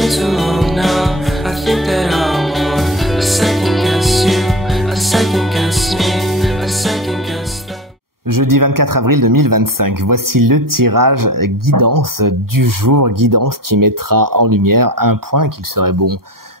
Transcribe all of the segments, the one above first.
been too long now. I think that I want to second guess you, I second guess me, I second guess them. Jeudi 24 avril 2025, voici le tirage guidance du jour, guidance qui mettra en lumière un point qu'il serait bon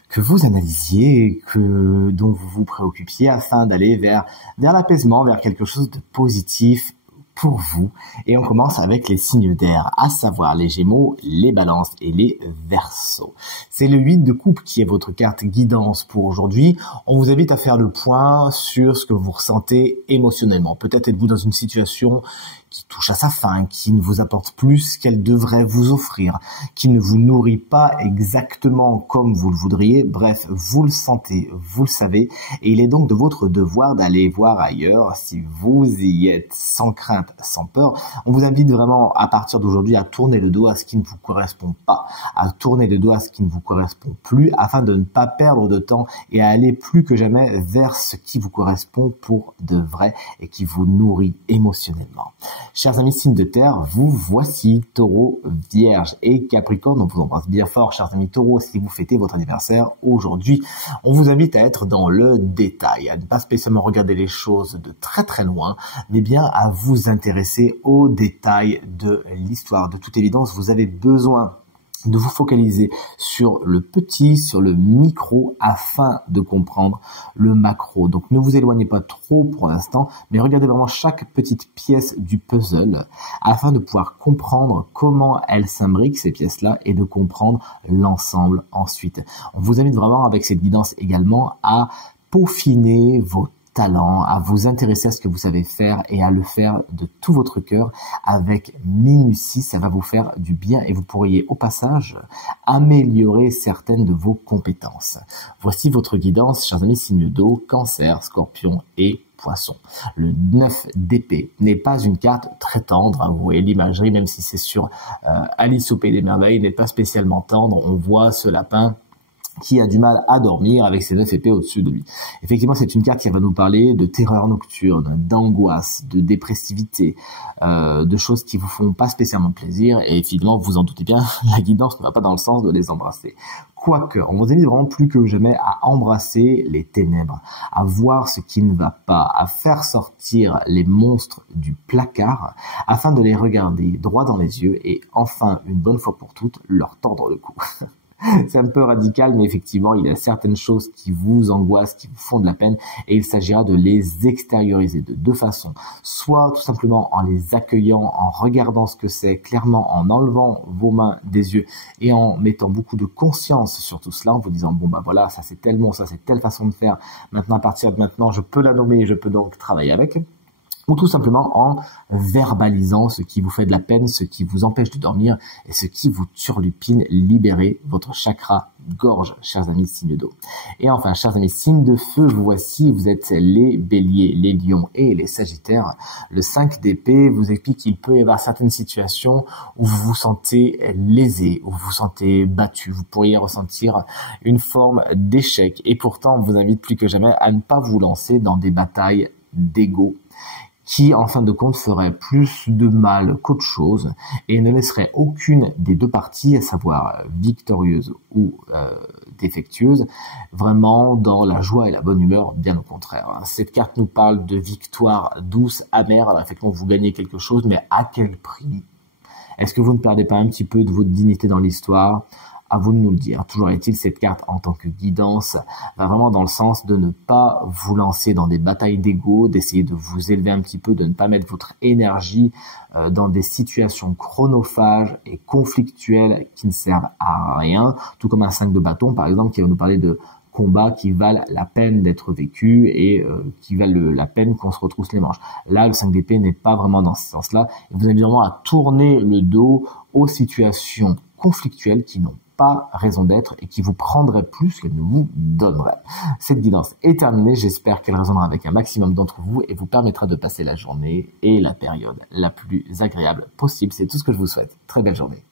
que vous analysiez, dont vous vous préoccupiez afin d'aller vers l'apaisement, vers quelque chose de positif pour vous. Et on commence avec les signes d'air, à savoir les Gémeaux, les Balances et les Verseaux. C'est le 8 de coupe qui est votre carte guidance pour aujourd'hui. On vous invite à faire le point sur ce que vous ressentez émotionnellement. Peut-être êtes-vous dans une situation qui touche à sa fin, qui ne vous apporte plus qu'elle devrait vous offrir, qui ne vous nourrit pas exactement comme vous le voudriez. Bref, vous le sentez, vous le savez, et il est donc de votre devoir d'aller voir ailleurs si vous y êtes sans crainte, sans peur. On vous invite vraiment à partir d'aujourd'hui à tourner le dos à ce qui ne vous correspond pas, à tourner le dos à ce qui ne vous correspond plus, afin de ne pas perdre de temps et à aller plus que jamais vers ce qui vous correspond pour de vrai et qui vous nourrit émotionnellement. Chers amis signes de terre, vous voici Taureau, Vierge et Capricorne. On vous embrasse bien fort, chers amis Taureau, si vous fêtez votre anniversaire aujourd'hui. On vous invite à être dans le détail, à ne pas spécialement regarder les choses de très très loin, mais bien à vous intéresser aux détails de l'histoire. De toute évidence, vous avez besoin de vous focaliser sur le petit, sur le micro, afin de comprendre le macro. Donc ne vous éloignez pas trop pour l'instant, mais regardez vraiment chaque petite pièce du puzzle, afin de pouvoir comprendre comment elles s'imbriquent, ces pièces-là, et de comprendre l'ensemble ensuite. On vous invite vraiment avec cette guidance également à peaufiner vos talent, à vous intéresser à ce que vous savez faire et à le faire de tout votre cœur avec minutie. Ça va vous faire du bien et vous pourriez au passage améliorer certaines de vos compétences. Voici votre guidance, chers amis signes d'eau, Cancer, Scorpion et Poisson. Le 9 d'épée n'est pas une carte très tendre, hein, vous voyez l'imagerie, même si c'est sur Alice au Pays des Merveilles, n'est pas spécialement tendre. On voit ce lapin qui a du mal à dormir avec ses 9 épées au-dessus de lui. Effectivement, c'est une carte qui va nous parler de terreur nocturne, d'angoisse, de dépressivité, de choses qui vous font pas spécialement plaisir, et évidemment, vous en doutez bien, la guidance ne va pas dans le sens de les embrasser. Quoique, on vous invite vraiment plus que jamais à embrasser les ténèbres, à voir ce qui ne va pas, à faire sortir les monstres du placard, afin de les regarder droit dans les yeux et enfin, une bonne fois pour toutes, leur tordre le cou. C'est un peu radical, mais effectivement, il y a certaines choses qui vous angoissent, qui vous font de la peine, et il s'agira de les extérioriser de deux façons. Soit tout simplement en les accueillant, en regardant ce que c'est, clairement en enlevant vos mains des yeux et en mettant beaucoup de conscience sur tout cela, en vous disant, bon bah voilà, ça c'est tel mot, ça c'est telle façon de faire, maintenant à partir de maintenant, je peux la nommer, je peux donc travailler avec. Ou tout simplement en verbalisant ce qui vous fait de la peine, ce qui vous empêche de dormir et ce qui vous turlupine. Libérez votre chakra gorge, chers amis signes d'eau. Et enfin, chers amis signes de feu, vous voici, vous êtes les béliers, les lions et les sagittaires. Le 5 d'épée vous explique qu'il peut y avoir certaines situations où vous vous sentez lésé, où vous vous sentez battu. Vous pourriez ressentir une forme d'échec. Et pourtant, on vous invite plus que jamais à ne pas vous lancer dans des batailles d'ego qui, en fin de compte, ferait plus de mal qu'autre chose et ne laisserait aucune des deux parties, à savoir victorieuse ou défectueuse, vraiment dans la joie et la bonne humeur, bien au contraire. Cette carte nous parle de victoire douce, amère, alors effectivement vous gagnez quelque chose, mais à quel prix? Est-ce que vous ne perdez pas un petit peu de votre dignité dans l'histoire? À vous de nous le dire. Toujours est-il, cette carte en tant que guidance va vraiment dans le sens de ne pas vous lancer dans des batailles d'ego, d'essayer de vous élever un petit peu, de ne pas mettre votre énergie dans des situations chronophages et conflictuelles qui ne servent à rien, tout comme un 5 de bâton par exemple qui va nous parler de combats qui valent la peine d'être vécus et qui valent la peine qu'on se retrousse les manches. Là, le 5 d'épée n'est pas vraiment dans ce sens-là. Vous avez vraiment à tourner le dos aux situations conflictuelles qui n'ont pas raison d'être et qui vous prendrait plus qu'elle ne vous donnerait. Cette guidance est terminée, j'espère qu'elle résonnera avec un maximum d'entre vous et vous permettra de passer la journée et la période la plus agréable possible. C'est tout ce que je vous souhaite. Très belle journée.